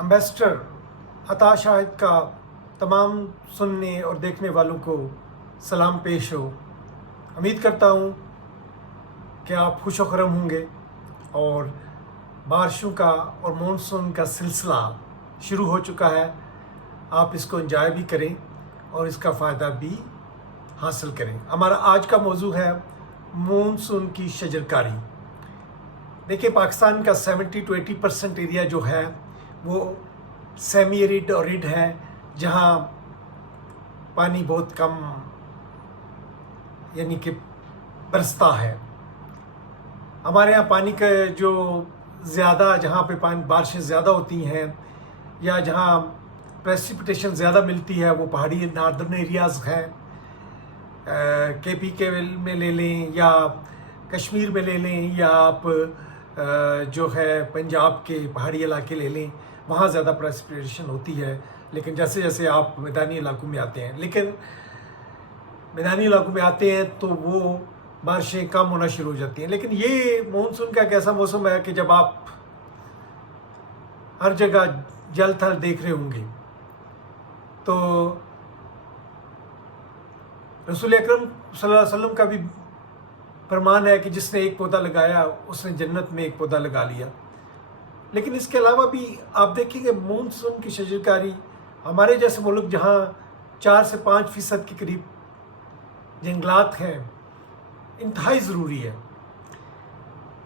Ambassador अता शाहिद का तमाम सुनने और देखने वालों को सलाम पेश हो। उम्मीद करता हूँ कि आप खुश व खुर्रम होंगे और बारिशों का और मानसून का सिलसिला शुरू हो चुका है। आप इसको एंजॉय भी करें और इसका फ़ायदा भी हासिल करें। हमारा आज का मौजू है मानसून की शजरकारी। देखिए, पाकिस्तान का 70 to 80% एरिया जो है वो सेमी एरिड और रिड है, जहाँ पानी बहुत कम यानी कि बरसता है। हमारे यहाँ पानी का जो ज़्यादा, जहाँ पे पानी बारिशें ज़्यादा होती हैं या जहाँ प्रेसिपिटेशन ज़्यादा मिलती है वो पहाड़ी नॉर्दर्न एरियाज़ हैं। केपी के में ले लें या कश्मीर में ले लें या आप जो है पंजाब के पहाड़ी इलाके ले लें, वहाँ ज़्यादा प्रेसिपिटेशन होती है। लेकिन जैसे जैसे आप मैदानी इलाकों में आते हैं तो वो बारिशें कम होना शुरू हो जाती हैं। लेकिन ये मानसून का एक ऐसा मौसम है कि जब आप हर जगह जल थल देख रहे होंगे तो रसूल अकरम सल्लल्लाहु अलैहि वसल्लम का भी फरमान है कि जिसने एक पौधा लगाया उसने जन्नत में एक पौधा लगा लिया। लेकिन इसके अलावा भी आप देखेंगे मानसून की शजरकारी हमारे जैसे मुल्क जहाँ 4 से 5% के करीब जंगलात हैं, इंतहाई ज़रूरी है।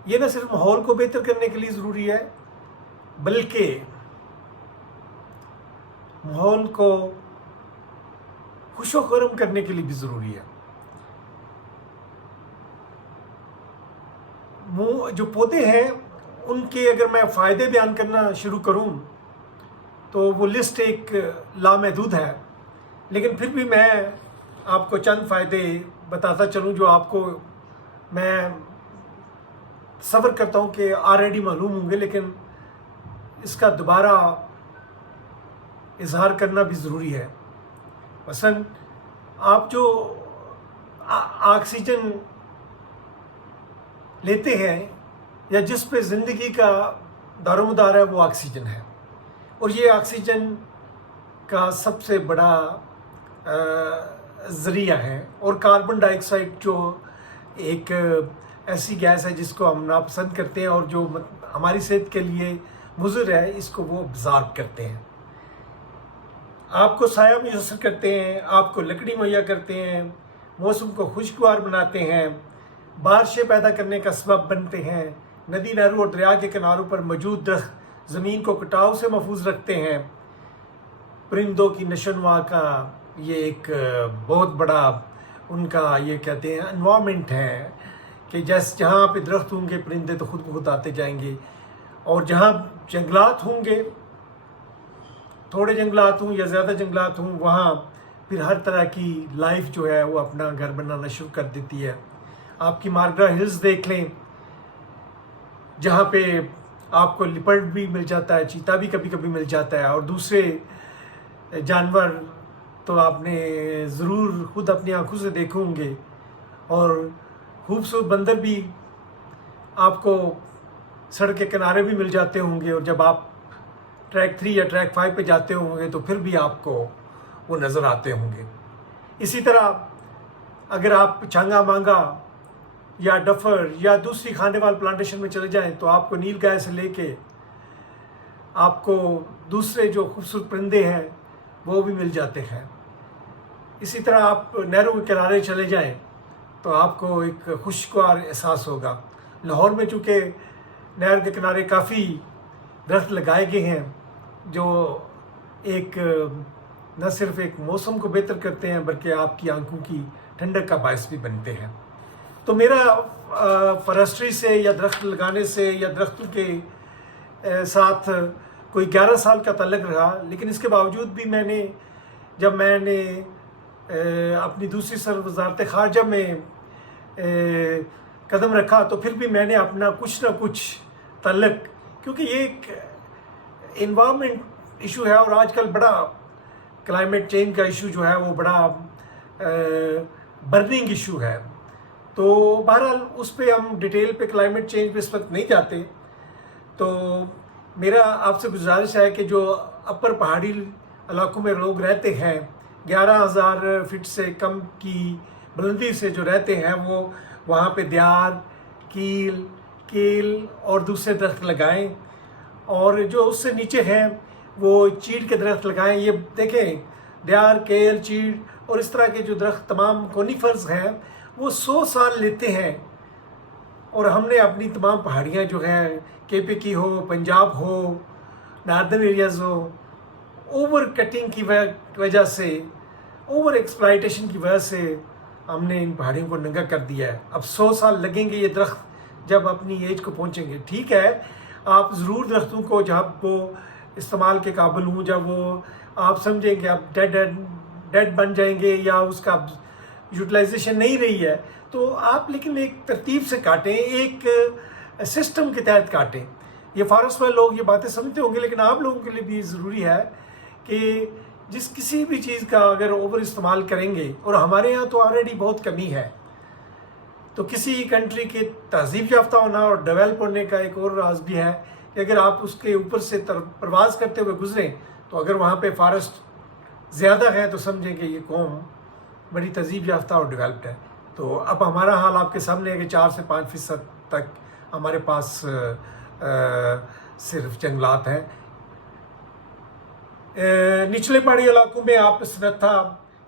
ये न सिर्फ माहौल को बेहतर करने के लिए ज़रूरी है बल्कि माहौल को खुश व खुर्रम करने के लिए भी ज़रूरी है। जो पौधे हैं उनके अगर मैं फ़ायदे बयान करना शुरू करूं तो वो लिस्ट एक लामहदूद है, लेकिन फिर भी मैं आपको चंद फ़ायदे बताता चलूं जो आपको मैं सब्र करता हूं कि ऑलरेडी मालूम होंगे, लेकिन इसका दोबारा इजहार करना भी ज़रूरी है। मसलन आप जो ऑक्सीजन लेते हैं या जिस पे ज़िंदगी का दारोमदार है वो ऑक्सीजन है, और ये ऑक्सीजन का सबसे बड़ा ज़रिया है। और कार्बन डाइऑक्साइड जो एक ऐसी गैस है जिसको हम नापसंद करते हैं और जो हमारी सेहत के लिए मुज़र है, इसको वो अब्ज़ॉर्ब करते हैं। आपको साया मुयस्सर करते हैं, आपको लकड़ी मुहैया करते हैं, मौसम को खुशगवार बनाते हैं, बारिशें पैदा करने का सबब बनते हैं। नदी, नहरों और दरिया के किनारों पर मौजूद दरख्त ज़मीन को कटाव से महफूज रखते हैं। परिंदों की नशोनुमा का ये एक बहुत बड़ा उनका ये कहते हैं एनवायरनमेंट है कि जैसे जहाँ पे दरख्त होंगे परिंदे तो खुद ब खुद आते जाएंगे, और जहाँ जंगलात होंगे, थोड़े जंगलात हों या ज़्यादा जंगलात हों, वहाँ फिर हर तरह की लाइफ जो है वो अपना घर बनाना शुरू कर देती है। आपकी मार्गरा हिल्स देख लें, जहाँ पे आपको लिपर्ड भी मिल जाता है, चीता भी कभी कभी मिल जाता है, और दूसरे जानवर तो आपने ज़रूर खुद अपनी आंखों से देखे होंगे, और खूबसूरत बंदर भी आपको सड़क के किनारे भी मिल जाते होंगे, और जब आप ट्रैक 3 या ट्रैक 5 पे जाते होंगे तो फिर भी आपको वो नज़र आते होंगे। इसी तरह अगर आप छांगा मांगा या डफर या दूसरी खाने वाले प्लांटेशन में चले जाएं तो आपको नील गाय से लेके आपको दूसरे जो खूबसूरत परिंदे हैं वो भी मिल जाते हैं। इसी तरह आप नहरों के किनारे चले जाएं तो आपको एक खुशगवार एहसास होगा। लाहौर में चूँकि नहर के किनारे काफ़ी दरख्त लगाए गए हैं जो एक न सिर्फ एक मौसम को बेहतर करते हैं बल्कि आपकी आंखों की ठंडक का बायस भी बनते हैं। तो मेरा फॉरेस्ट्री से या दरख्त लगाने से या दरख्तों के साथ कोई 11 साल का तल्लक रहा, लेकिन इसके बावजूद भी जब मैंने अपनी दूसरी वज़ारत ख़ारजा में कदम रखा तो फिर भी मैंने अपना कुछ ना कुछ तल्लक, क्योंकि ये एक इन्वायरमेंट इशू है और आजकल बड़ा क्लाइमेट चेंज का इशू जो है वो बड़ा बर्निंग इशू है। तो बहरहाल उस पर हम डिटेल पे क्लाइमेट चेंज पे इस वक्त नहीं जाते। तो मेरा आपसे गुजारिश है कि जो अपर पहाड़ी इलाकों में लोग रहते हैं 11,000 फीट से कम की बुलंदी से जो रहते हैं वो वहाँ पे देयार, कील, केल और दूसरे दरख्त लगाएं, और जो उससे नीचे हैं वो चीड़ के दरख्त लगाएं। ये देखें देयार, केल, चीड़ और इस तरह के जो दरख्त तमाम कोनीफर्स हैं वो 100 साल लेते हैं, और हमने अपनी तमाम पहाड़ियाँ जो हैं केपी की हो, पंजाब हो, नार्दर्न एरियाज़ हो, ओवर कटिंग की वजह से, ओवर एक्सप्लॉइटेशन की वजह से हमने इन पहाड़ियों को नंगा कर दिया है। अब 100 साल लगेंगे ये दरख्त जब अपनी एज को पहुंचेंगे। ठीक है, आप ज़रूर दरख्तों को जब वो इस्तेमाल के काबिल हों, जब वो आप समझेंगे आप डेड बन जाएंगे या उसका यूटिलाइजेशन नहीं रही है, तो आप लेकिन एक तरतीब से काटें, एक सिस्टम के तहत काटें। ये फॉरेस्ट में लोग ये बातें समझते होंगे, लेकिन आप लोगों के लिए भी ज़रूरी है कि किसी भी चीज़ का अगर ओवर इस्तेमाल करेंगे, और हमारे यहाँ तो ऑलरेडी बहुत कमी है, तो किसी कंट्री के तहजीब याफ्ता होना और डेवलप होने का एक और राज भी है कि अगर आप उसके ऊपर से प्रवास करते हुए गुजरें, तो अगर वहाँ पे फॉरेस्ट ज़्यादा है तो समझें कि ये कौम बड़ी तहजीब याफ्ता और डेवलप्ड है। तो अब हमारा हाल आपके सामने है कि 4 से 5% तक हमारे पास सिर्फ जंगलात हैं। निचले पहाड़ी इलाकों में आप सनत्था,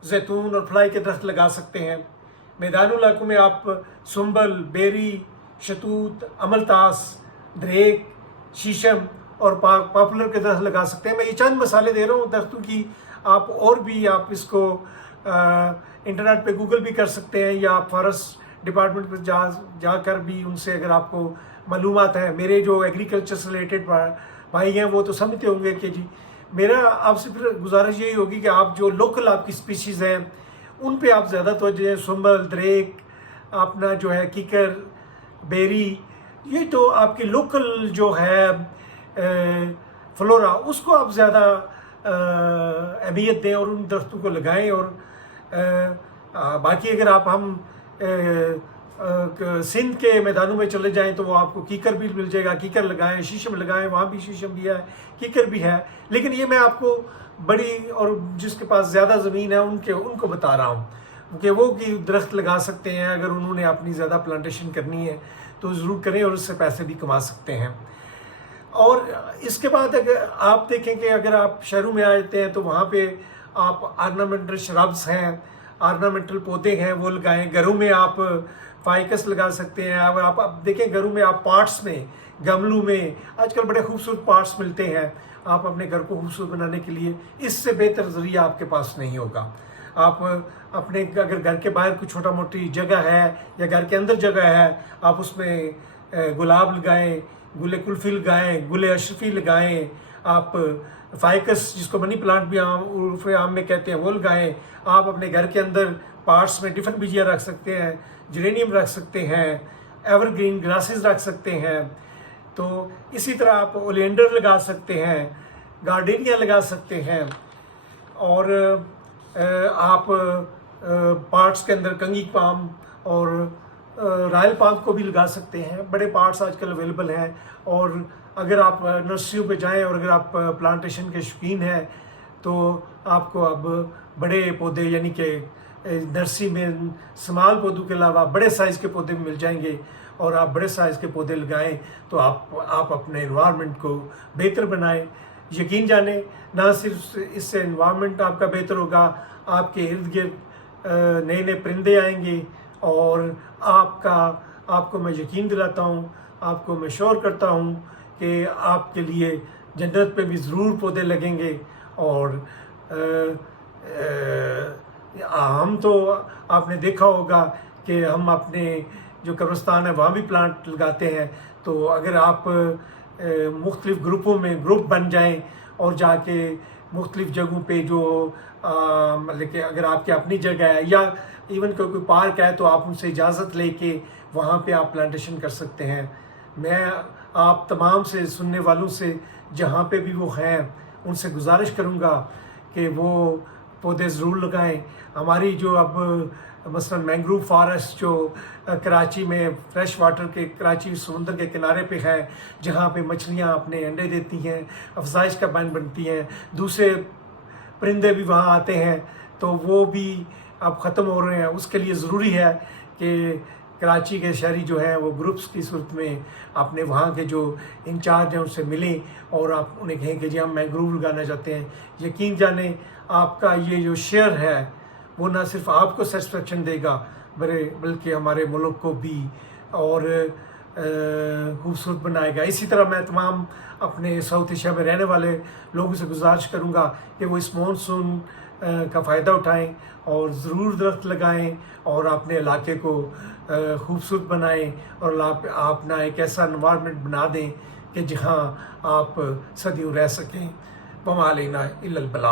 जैतून और फलाई के दरख्त लगा सकते हैं। मैदानी इलाकों में आप सुंबल, बेरी, शतूत, अमलतास, दरेक, शीशम और पॉपुलर के दरख्त लगा सकते हैं। मैं ये चंद मसाले दे रहा हूँ दरख्तों की, आप और भी आप इसको इंटरनेट पे गूगल भी कर सकते हैं, या फॉरेस्ट डिपार्टमेंट पर जाकर भी उनसे अगर आपको मालूमात है। मेरे जो एग्रीकल्चर से रिलेटेड भाई हैं वो तो समझते होंगे कि जी मेरा आपसे फिर गुजारिश यही होगी कि आप जो लोकल आपकी स्पीशीज़ हैं उन पे आप ज़्यादा तवज्जो दें। सुंबल, दरेक, अपना जो है कीकर, बेरी, ये तो आपकी लोकल जो है फ्लोरा, उसको आप ज़्यादा अहमियत दें और उन दरख्तों को लगाएं। और बाकी अगर आप हम सिंध के मैदानों में चले जाएं तो वो आपको कीकर भी मिल जाएगा, कीकर लगाएं, शीशम लगाएं, वहाँ भी शीशम भी है, कीकर भी है। लेकिन ये मैं आपको बड़ी और जिसके पास ज़्यादा ज़मीन है उनको बता रहा हूँ कि वो कि दरख्त लगा सकते हैं। अगर उन्होंने अपनी ज़्यादा प्लांटेशन करनी है तो ज़रूर करें और उससे पैसे भी कमा सकते हैं। और इसके बाद अगर आप देखें कि अगर आप शहरों में आते हैं तो वहाँ पे आप आर्नामेंटल श्रब्स हैं, आर्नामेंटल पौधे हैं, वो लगाएं। घरों में आप फाइकस लगा सकते हैं। अगर आप देखें घरों में आप पॉट्स में, गमलों में आजकल बड़े खूबसूरत पॉट्स मिलते हैं, आप अपने घर को खूबसूरत बनाने के लिए इससे बेहतर ज़रिया आपके पास नहीं होगा। आप अपने अगर घर के बाहर कोई छोटा मोटी जगह है या घर के अंदर जगह है, आप उसमें गुलाब लगाएं, गुले कुल्फी लगाएं, गुले अशरफी लगाएं, आप फाइकस जिसको मनी प्लांट भी उर्फ़ आम में कहते हैं वो लगाएं। आप अपने घर के अंदर पार्ट्स में डिफरेंट बीजिया रख सकते हैं, जेरेनियम रख सकते हैं, एवरग्रीन ग्रासेस रख सकते हैं। तो इसी तरह आप ओलिएंडर लगा सकते हैं, गार्डेनिया लगा सकते हैं, और आप पार्ट्स के अंदर कंगी पाम और रॉयल पाम को भी लगा सकते हैं। बड़े पार्ट्स आजकल अवेलेबल हैं। और अगर आप नर्सरियों पे जाएं और अगर आप प्लांटेशन के शौकीन हैं तो आपको अब बड़े पौधे यानी कि नर्सरी में स्मॉल पौधों के अलावा बड़े साइज़ के पौधे भी मिल जाएंगे, और आप बड़े साइज़ के पौधे लगाएं तो आप अपने एनवायरनमेंट को बेहतर बनाएं। यकीन जाने ना सिर्फ इससे एनवायरनमेंट आपका बेहतर होगा, आपके इर्द गिर्द नए नए परिंदे आएंगे, और आपको मैं यकीन दिलाता हूँ, आपको मैं श्योर करता हूँ कि आपके लिए जन्नत पे भी ज़रूर पौधे लगेंगे। और हम तो आपने देखा होगा कि हम अपने जो कब्रिस्तान है वहाँ भी प्लांट लगाते हैं। तो अगर आप मुख्तलिफ़ ग्रुपों में ग्रुप बन जाएं और जाके मुख्तलिफ़ जगहों पे जो मतलब कि अगर आपकी अपनी जगह है या इवन कोई पार्क है तो आप उनसे इजाज़त लेके वहाँ पे आप प्लांटेशन कर सकते हैं। मैं आप तमाम से सुनने वालों से जहाँ पे भी वो हैं उनसे गुजारिश करूँगा कि वो पौधे ज़रूर लगाएं। हमारी जो अब मसलन मैंग्रोव फॉरेस्ट जो कराची में फ्रेश वाटर के कराची समुंदर के किनारे पे है, जहाँ पे मछलियाँ अपने अंडे देती हैं, अफजाइश का बन बनती हैं, दूसरे परिंदे भी वहाँ आते हैं, तो वो भी अब ख़त्म हो रहे हैं। उसके लिए ज़रूरी है कि कराची के शहरी जो हैं वो ग्रुप्स की सूरत में अपने वहाँ के जो इंचार्ज हैं उनसे मिलें और आप उन्हें कहें कि जी हम मैंग्रोव लगाना चाहते हैं। यकीन जाने आपका ये जो शेयर है वो ना सिर्फ आपको सेटिस्फेक्शन देगा बल्कि हमारे मुल्क को भी और खूबसूरत बनाएगा। इसी तरह मैं तमाम अपने साउथ एशिया में रहने वाले लोगों से गुजारिश करूँगा कि वो इस मानसून का फ़ायदा उठाएं और ज़रूर दरख्त लगाएं और अपने इलाके को खूबसूरत बनाएं और आप अपना एक ऐसा एनवायरनमेंट बना दें कि जहां आप सदियों रह सकें। वमा अलैना इल्लल बलाग।